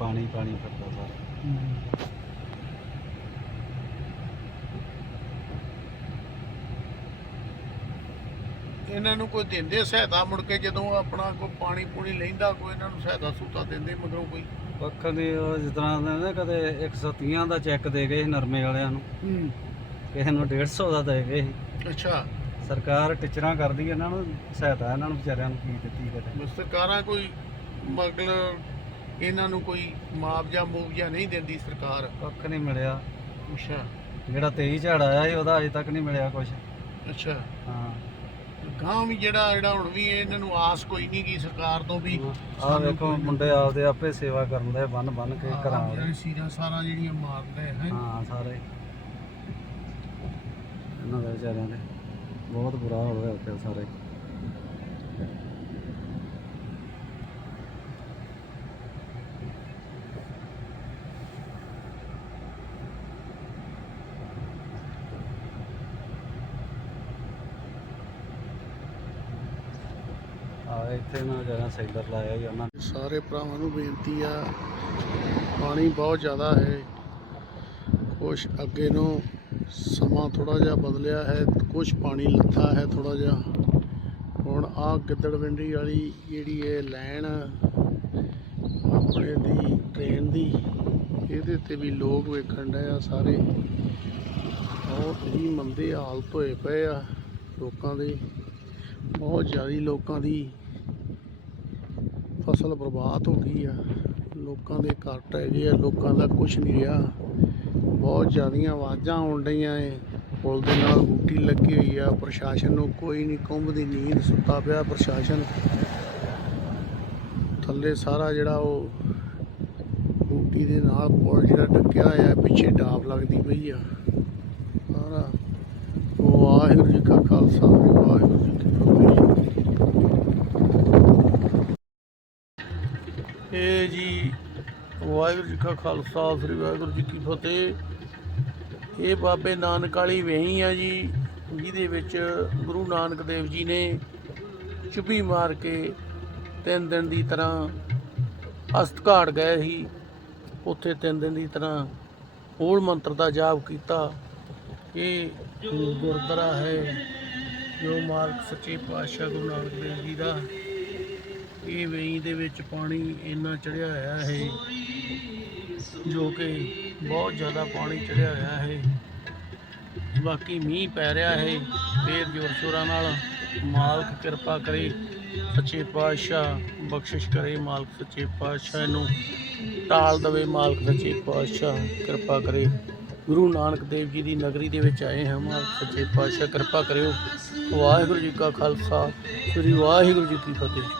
ਪਾਣੀ ਪਾਣੀ ਫਿਰਦਾ ਸਾਰਾ। ਇਹਨਾਂ ਨੂੰ ਕੋਈ ਦਿੰਦੇ ਸਹਾਇਤਾ ਮੁੜ ਕੇ ਜਦੋਂ ਆਪਣਾ ਕੋਈ ਪਾਣੀ ਪੂਣੀ ਲੈਂਦਾ ਕੋਈ ਇਹਨਾਂ ਨੂੰ ਸਹਾਇਤਾ ਸੂਤਾ ਦਿੰਦੇ ਮਗਰੋਂ ਕੋਈ? ਪੱਖ ਦੀ ਉਹ ਜਿਸ ਤਰ੍ਹਾਂ ਦੇ ਨਾ ਕਦੇ 130 ਦਾ ਚੈੱਕ ਦੇ ਗਏ ਸੀ ਨਰਮੇ ਵਾਲਿਆਂ ਨੂੰ। ਹੂੰ। ਕਿਸੇ ਨੂੰ 150 ਦਾ ਦੇ ਗਏ ਸੀ। ਅੱਛਾ। ਸਰਕਾਰ ਟਿਚਰਾਂ ਕਰਦੀ ਹੈ ਇਹਨਾਂ ਨੂੰ ਸਹਾਇਤਾ ਇਹਨਾਂ ਨੂੰ ਵਿਚਾਰਿਆਂ ਨੂੰ ਕੀ ਦਿੱਤੀ ਕਦੇ ਬਸ ਸਰਕਾਰਾਂ ਕੋਈ ਮਤਲਬ ਇਹਨਾਂ ਨੂੰ ਕੋਈ ਮੁਆਵਜ਼ਾ ਮੁਆਵਜ਼ਾ ਨਹੀਂ ਦਿੰਦੀ ਸਰਕਾਰ। ਕੱਖ ਨਹੀਂ ਮਿਲਿਆ। ਅੱਛਾ। ਜਿਹੜਾ 23 ਝਾੜ ਆਇਆ ਸੀ ਉਹਦਾ ਅਜੇ ਤੱਕ ਨਹੀਂ ਮਿਲਿਆ ਕੁਝ ਅੱਛਾ। ਹਾਂ। ਗਾਂ ਵੀ ਜਿਹੜਾ ਜਿਹੜਾ ਹੁਣ ਵੀ ਇਹਨਾਂ ਨੂੰ ਆਸ ਕੋਈ ਨਹੀਂ ਕੀ ਸਰਕਾਰ ਤੋਂ ਵੀ ਆਹ ਸਾਨੂੰ ਵੇਖੋ ਕੋਈ- ਮੁੰਡੇ ਆਪਦੇ ਆਪੇ ਸੇਵਾ ਕਰਨ ਦੇ ਬੰਨ ਬੰਨ ਕੇ ਘਰਾਂ ਵਾਲੇ ਜਿਹੜੇ ਸੀਰਾ ਸਾਰਾ ਜਿਹੜੀਆਂ ਮਾਰਦੇ ਹੈ। ਹਾਂ ਸਾਰੇ। ਇਹਨਾਂ ਦੇ ਵਿਚਾਰਿਆਂ ਦੇ। ਬਹੁਤ ਬੁਰਾ ਹਾਲ ਹੋਇਆ ਪਿਆ ਸਾਰੇ ਆ ਇੱਥੇ ਨਾ ਜਰਾ ਸੈਲਰ ਲਾਇਆ ਜੀ ਉਹਨਾਂ ਨੇ। ਸਾਰੇ ਭਰਾਵਾਂ ਨੂੰ ਬੇਨਤੀ ਆ, ਪਾਣੀ ਬਹੁਤ ਜ਼ਿਆਦਾ ਹੈ। ਕੁਛ ਅੱਗੇ ਨੂੰ ਸਮਾਂ ਥੋੜਾ ਜਿਹਾ ਬਦਲਿਆ ਹੈ, ਕੁਛ ਪਾਣੀ ਲੱਥਾ ਹੈ ਥੋੜਾ ਜਿਹਾ। ਹੁਣ ਆ ਗਿੱਦੜਵਿੰਡੀ ਵਾਲੀ ਜਿਹੜੀ ਇਹ ਲਾਈਨ ਆਪਣੇ ਦੀ, ਟ੍ਰੇਨ ਦੀ, ਇਹਦੇ ਤੇ ਵੀ ਲੋਕ ਵੇਖਣ ਡਏ ਆ ਸਾਰੇ। ਬਹੁਤ ਹੀ ਮੰਦੇ ਹਾਲਤ ਹੋਏ ਪਏ ਆ ਲੋਕਾਂ ਦੇ। ਬਹੁਤ ਜ਼ਿਆਦਾ ਲੋਕਾਂ ਦੀ ਫਸਲ ਬਰਬਾਦ ਹੋ ਗਈ ਆ। ਲੋਕਾਂ ਦੇ ਘਰ ਟਹਿ ਗਏ ਆ, ਲੋਕਾਂ ਦਾ ਕੁਝ ਨਹੀਂ ਰਿਹਾ। ਬਹੁਤ ਜ਼ਿਆਦੀਆਂ ਆਵਾਜ਼ਾਂ ਆਉਣ ਡਈਆਂ ਏ। ਪੁਲ ਦੇ ਨਾਲ ਬੂਟੀ ਲੱਗੀ ਹੋਈ ਆ। ਪ੍ਰਸ਼ਾਸਨ ਨੂੰ ਕੋਈ ਨਹੀਂ ਕੁੰਭ ਦੀ ਨੀਂਦ ਸੁੱਤਾ ਪਿਆ। ਪ੍ਰਸ਼ਾਸਨ ਥੱਲੇ ਸਾਰਾ ਜਿਹੜਾ ਉਹ ਬੂਟੀ ਦੇ ਨਾਲ ਪੁਲ ਜਿਹੜਾ ਟੱਕਿਆ ਹੋਇਆ, ਪਿੱਛੇ ਡਾਬ ਲੱਗਦੀ ਪਈ ਆ। ਸਾਰਾ ਵਾਹਿਗੁਰੂ ਜੀ ਕਾ ਖਾਲਸਾ, ਵਾਹਿਗੁਰੂ ਜੀ ਕੀ ਫਤਿਹ ਇਹ ਜੀ ਵਾਹਿਗੁਰੂ ਜੀ ਕਾ ਖਾਲਸਾ, ਸ੍ਰੀ ਵਾਹਿਗੁਰੂ ਜੀ ਕੀ ਫਤਿਹ। ਇਹ ਬਾਬੇ ਨਾਨਕ ਵਾਲੀ ਵਹੀ ਆ ਜੀ, ਜਿਹਦੇ ਵਿੱਚ ਗੁਰੂ ਨਾਨਕ ਦੇਵ ਜੀ ਨੇ ਚੁੱਭੀ ਮਾਰ ਕੇ ਤਿੰਨ ਦਿਨ ਦੀ ਤਰ੍ਹਾਂ ਅਸਤਘਾਟ ਗਏ ਸੀ। ਉੱਥੇ ਤਿੰਨ ਦਿਨ ਦੀ ਤਰ੍ਹਾਂ ਮੂਲ ਮੰਤਰ ਦਾ ਜਾਪ ਕੀਤਾ। ਇਹ ਗੁਰਦੁਆਰਾ ਹੈ, ਜੋ ਮਾਰਗ ਸੱਚੇ ਪਾਤਸ਼ਾਹ ਗੁਰੂ ਨਾਨਕ ਦੇਵ ਜੀ ਦਾ ਇਹ ਵੇਈ ਦੇ ਵਿੱਚ ਪਾਣੀ ਇੰਨਾ ਚੜਿਆ ਹੋਇਆ ਹੈ, ਜੋ ਕਿ ਬਹੁਤ ਜ਼ਿਆਦਾ ਪਾਣੀ ਚੜਿਆ ਹੋਇਆ ਹੈ। ਬਾਕੀ ਮੀਂਹ ਪੈ ਰਿਹਾ ਹੈ। ਫੇਰ ਜ਼ੋਰ ਸ਼ੋਰਾਂ ਨਾਲ ਮਾਲਕ ਕਿਰਪਾ ਕਰੇ, ਸੱਚੇ ਪਾਤਸ਼ਾਹ ਬਖਸ਼ਿਸ਼ ਕਰੇ ਮਾਲਕ ਸੱਚੇ ਪਾਤਸ਼ਾਹ ਨੂੰ। ਟਾਲ ਦਵੇ ਮਾਲਕ ਸੱਚੇ ਪਾਤਸ਼ਾਹ, ਕਿਰਪਾ ਕਰੇ। ਗੁਰੂ ਨਾਨਕ ਦੇਵ ਜੀ ਦੀ ਨਗਰੀ ਦੇ ਵਿੱਚ ਆਏ ਹਾਂ ਮਾਲਕ ਸੱਚੇ ਪਾਤਸ਼ਾਹ, ਕਿਰਪਾ ਕਰਿਓ। ਵਾਹਿਗੁਰੂ ਜੀ ਕਾ ਖਾਲਸਾ, ਸ੍ਰੀ ਵਾਹਿਗੁਰੂ ਜੀ ਕੀ ਫਤਿਹ।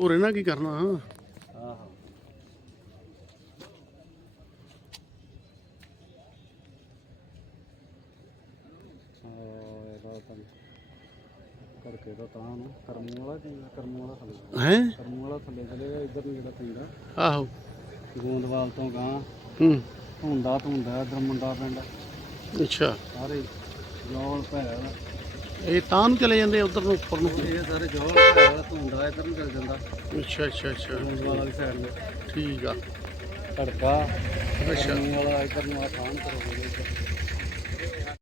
ਹੋਰ ਇਹਨਾਂ ਕੀ ਕਰਨਾ? ਆਹੋ ਕਰਕੇ ਤਾਂ ਤਾਂ ਨਾ ਕਰਮੂ ਵਾਲਾ ਕੀ ਕਰਮੂ ਵਾਲਾ ਥੱਲੇ ਹੈ? ਕਰਮੂ ਵਾਲਾ ਥੱਲੇ ਚਲੇ ਗਿਆ ਇੱਧਰ ਨੂੰ ਜਿਹੜਾ ਪਿੰਡ ਆ ਆਹੋ। ਗੋਂਦਵਾਲ ਤੋਂ ਗਾਂ ਹੂੰ। ਹੁੰਦਾ ਧੁੰਦਾ ਇੱਧਰ ਮੁੰਡਾ ਪਿੰਡ। ਅੱਛਾ। ਸਾਰੇ ਜੌਲ ਭੈਲ ਇਹ ਤਾਂ ਨੂੰ ਚਲੇ ਜਾਂਦੇ ਉਧਰ ਨੂੰ ਉੱਪਰ ਨੂੰ? ਇਹ ਸਾਰੇ ਜੌਲ ਭੈਲ ਧੁੰਦਾ ਇੱਧਰ ਨੂੰ ਚਲ ਜਾਂਦਾ। ਅੱਛਾ ਅੱਛਾ ਅੱਛਾ। ਵਾਲੀ ਸਾਈਡ ਨੂੰ। ਠੀਕ ਆ। ਧੜਕਾ ਅੱਛਾ। ਵਾਲਾ ਇੱਧਰ ਨੂੰ ਆ ਥਾਂ ਕਰੋਗੇ